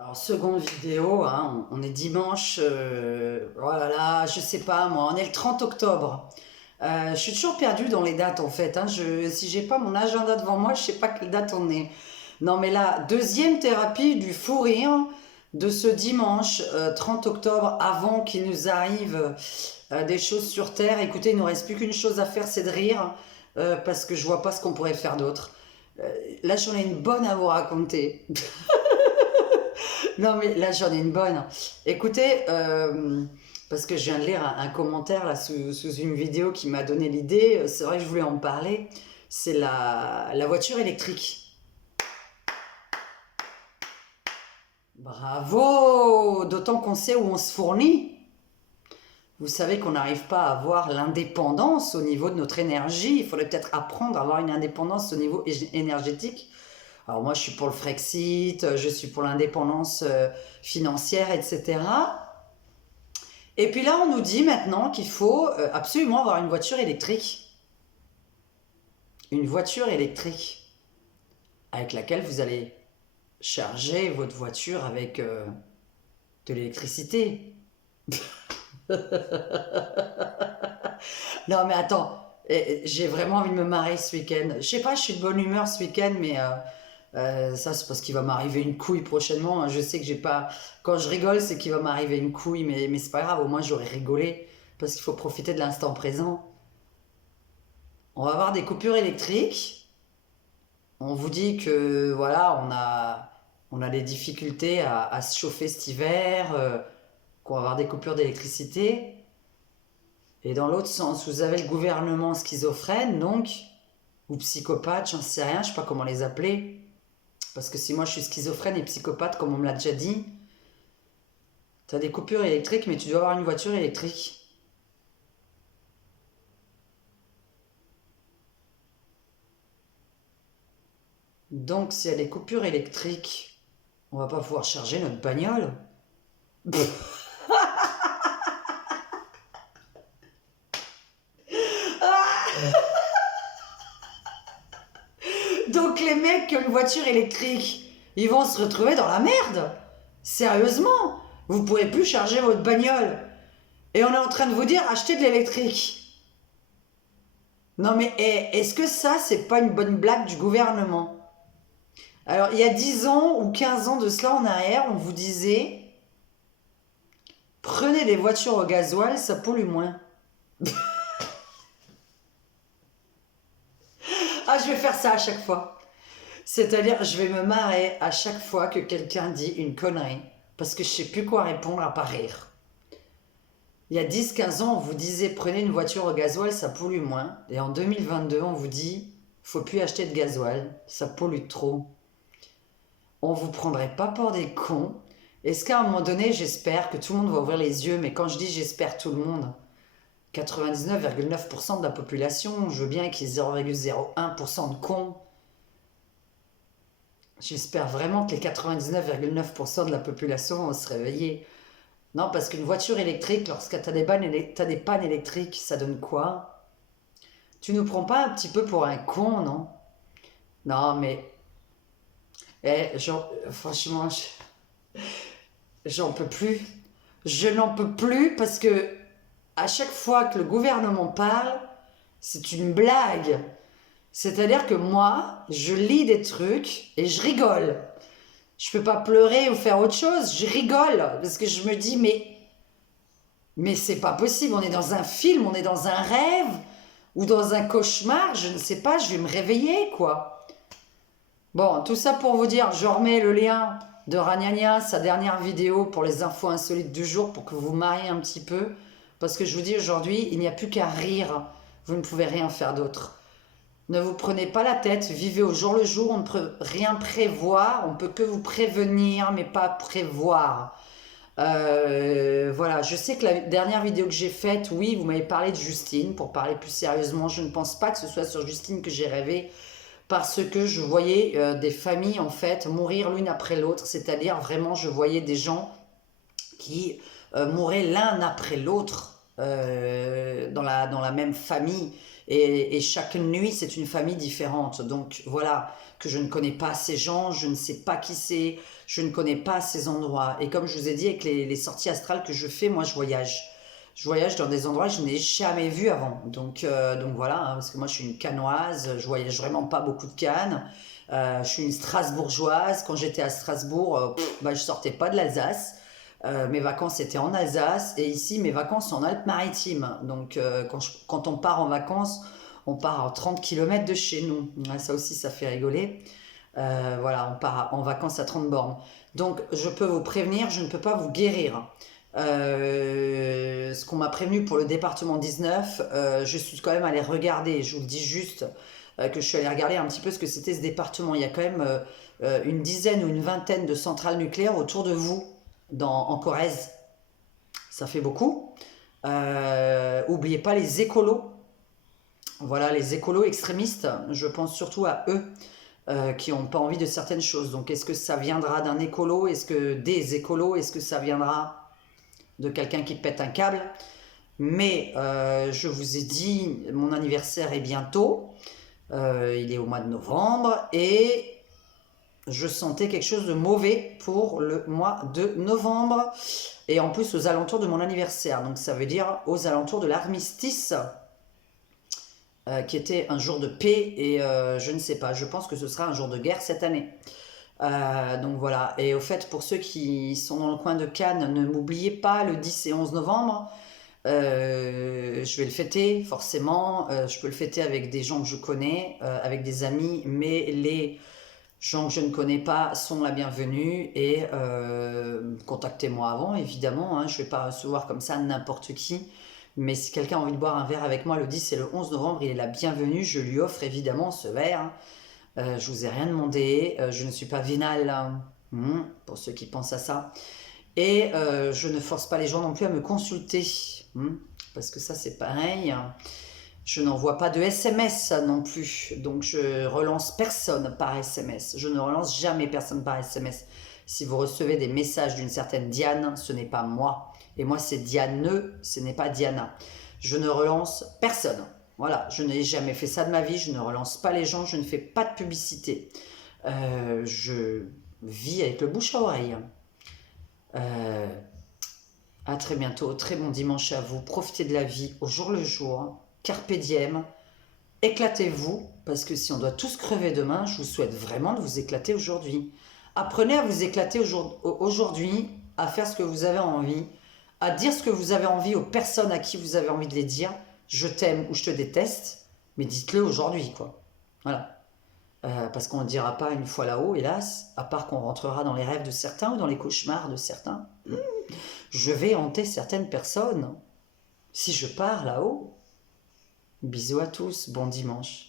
Alors, seconde vidéo, hein, on est dimanche, oh là là, je sais pas moi, on est le 30 octobre. Je suis toujours perdue dans les dates en fait, hein, si j'ai pas mon agenda devant moi, je sais pas quelle date on est. Non mais là, deuxième thérapie du fou rire de ce dimanche 30 octobre, avant qu'il nous arrive des choses sur Terre. Écoutez, il nous reste plus qu'une chose à faire, c'est de rire, parce que je vois pas ce qu'on pourrait faire d'autre. Là, j'en ai une bonne à vous raconter. Non, mais là, j'en ai une bonne. Écoutez, parce que je viens de lire un commentaire là, sous une vidéo qui m'a donné l'idée. C'est vrai que je voulais en parler. C'est la voiture électrique. Bravo! D'autant qu'on sait où on se fournit. Vous savez qu'on n'arrive pas à avoir l'indépendance au niveau de notre énergie. Il faudrait peut-être apprendre à avoir une indépendance au niveau énergétique. Alors moi, je suis pour le Frexit, je suis pour l'indépendance financière, etc. Et puis là, on nous dit maintenant qu'il faut absolument avoir une voiture électrique. Une voiture électrique avec laquelle vous allez charger votre voiture avec de l'électricité. Non mais attends, j'ai vraiment envie de me marrer ce week-end. Je sais pas, je suis de bonne humeur ce week-end, mais ça c'est parce qu'il va m'arriver une couille prochainement. Je sais que j'ai pas... Quand je rigole, c'est qu'il va m'arriver une couille, mais c'est pas grave, au moins j'aurais rigolé, parce qu'il faut profiter de l'instant présent. On va avoir des coupures électriques. On vous dit que voilà, on a des difficultés à se chauffer cet hiver, qu'on va avoir des coupures d'électricité. Et dans l'autre sens, vous avez le gouvernement schizophrène, donc, ou psychopathe, j'en sais rien, je sais pas comment les appeler. Parce que si moi je suis schizophrène et psychopathe, comme on me l'a déjà dit, t'as des coupures électriques, mais tu dois avoir une voiture électrique. Donc, s'il y a des coupures électriques, on va pas pouvoir charger notre bagnole. Donc, les mecs qui ont une voiture électrique, ils vont se retrouver dans la merde. Sérieusement, vous pourrez plus charger votre bagnole. Et on est en train de vous dire achetez de l'électrique. Non mais est-ce que ça, c'est pas une bonne blague du gouvernement? Alors, il y a 10 ans ou 15 ans de cela en arrière, on vous disait prenez des voitures au gasoil, ça pollue moins. Ah, je vais faire ça à chaque fois. C'est-à-dire, je vais me marrer à chaque fois que quelqu'un dit une connerie, parce que je sais plus quoi répondre à part rire. Il y a 10-15 ans, on vous disait prenez une voiture au gasoil, ça pollue moins. Et en 2022, on vous dit faut plus acheter de gasoil, ça pollue trop. On vous prendrait pas pour des cons? Est-ce qu'à un moment donné, j'espère que tout le monde va ouvrir les yeux, mais quand je dis j'espère tout le monde, 99,9% de la population, je veux bien qu'il y ait 0,01% de cons. J'espère vraiment que les 99,9% de la population vont se réveiller. Non, parce qu'une voiture électrique, lorsque tu as des pannes électriques, ça donne quoi? Tu nous prends pas un petit peu pour un con, non? Non, mais... franchement, j'en peux plus. Je n'en peux plus parce que à chaque fois que le gouvernement parle, c'est une blague. C'est-à-dire que moi, je lis des trucs et je rigole. Je peux pas pleurer ou faire autre chose, je rigole parce que je me dis mais c'est pas possible, on est dans un film, on est dans un rêve ou dans un cauchemar, je ne sais pas, je vais me réveiller quoi. Bon, tout ça pour vous dire, je remets le lien de Ragnagna, sa dernière vidéo pour les infos insolites du jour pour que vous vous mariez un petit peu parce que je vous dis aujourd'hui, il n'y a plus qu'à rire, vous ne pouvez rien faire d'autre. Ne vous prenez pas la tête, vivez au jour le jour, on ne peut rien prévoir, on peut que vous prévenir, mais pas prévoir. Voilà, je sais que la dernière vidéo que j'ai faite, oui, vous m'avez parlé de Justine, pour parler plus sérieusement, je ne pense pas que ce soit sur Justine que j'ai rêvé, parce que je voyais des familles, en fait, mourir l'une après l'autre, c'est-à-dire vraiment, je voyais des gens qui mouraient l'un après l'autre. dans la même famille. Et chaque nuit, c'est une famille différente. Donc voilà, que je ne connais pas ces gens, je ne sais pas qui c'est, je ne connais pas ces endroits. Et comme je vous ai dit, avec les sorties astrales que je fais, moi je voyage. Je voyage dans des endroits que je n'ai jamais vus avant. Donc voilà, hein, parce que moi je suis une Cannoise, je voyage vraiment pas beaucoup de Cannes. Je suis une Strasbourgeoise. Quand j'étais à Strasbourg, bah, je sortais pas de l'Alsace. Mes vacances étaient en Alsace et ici mes vacances sont en Alpes-Maritimes. Donc quand on part en vacances, on part à 30 km de chez nous. Ouais, ça aussi, ça fait rigoler. Voilà, on part en vacances à 30 bornes. Donc je peux vous prévenir, je ne peux pas vous guérir. Ce qu'on m'a prévenu pour le département 19, je suis quand même allée regarder, je vous le dis juste, que je suis allée regarder un petit peu ce que c'était ce département. Il y a quand même une dizaine ou une vingtaine de centrales nucléaires autour de vous, en Corrèze. Ça fait beaucoup. Oubliez pas les écolos. Voilà, les écolos extrémistes, je pense surtout à eux qui n'ont pas envie de certaines choses. Donc est-ce que ça viendra d'un écolo? Est-ce que des écolos? Est-ce que ça viendra de quelqu'un qui pète un câble? Mais je vous ai dit, mon anniversaire est bientôt. Il est au mois de novembre et je sentais quelque chose de mauvais pour le mois de novembre et en plus aux alentours de mon anniversaire. Donc ça veut dire aux alentours de l'armistice qui était un jour de paix et je ne sais pas, je pense que ce sera un jour de guerre cette année. Donc voilà, et au fait pour ceux qui sont dans le coin de Cannes, ne m'oubliez pas le 10 et 11 novembre. Je vais le fêter forcément, je peux le fêter avec des gens que je connais, avec des amis, mais les gens que je ne connais pas sont la bienvenue et contactez-moi avant évidemment, hein, je ne vais pas recevoir comme ça n'importe qui, mais si quelqu'un a envie de boire un verre avec moi le 10 et le 11 novembre, il est la bienvenue, je lui offre évidemment ce verre. Je vous ai rien demandé, je ne suis pas vénale, hein, pour ceux qui pensent à ça. Et je ne force pas les gens non plus à me consulter, parce que ça c'est pareil. Je n'envoie pas de SMS non plus, donc je relance personne par SMS. Je ne relance jamais personne par SMS. Si vous recevez des messages d'une certaine Diane, ce n'est pas moi. Et moi c'est Diane, ce n'est pas Diana. Je ne relance personne. Voilà, je n'ai jamais fait ça de ma vie, je ne relance pas les gens, je ne fais pas de publicité. Je vis avec le bouche à oreille. À très bientôt, très bon dimanche à vous. Profitez de la vie au jour le jour. Carpe diem. Éclatez-vous, parce que si on doit tous crever demain, je vous souhaite vraiment de vous éclater aujourd'hui. Apprenez à vous éclater aujourd'hui, à faire ce que vous avez envie, à dire ce que vous avez envie aux personnes à qui vous avez envie de les dire. Je t'aime ou je te déteste, mais dites-le aujourd'hui, quoi. Voilà. Parce qu'on ne le dira pas une fois là-haut, hélas, à part qu'on rentrera dans les rêves de certains ou dans les cauchemars de certains. Je vais hanter certaines personnes si je pars là-haut. Bisous à tous, bon dimanche.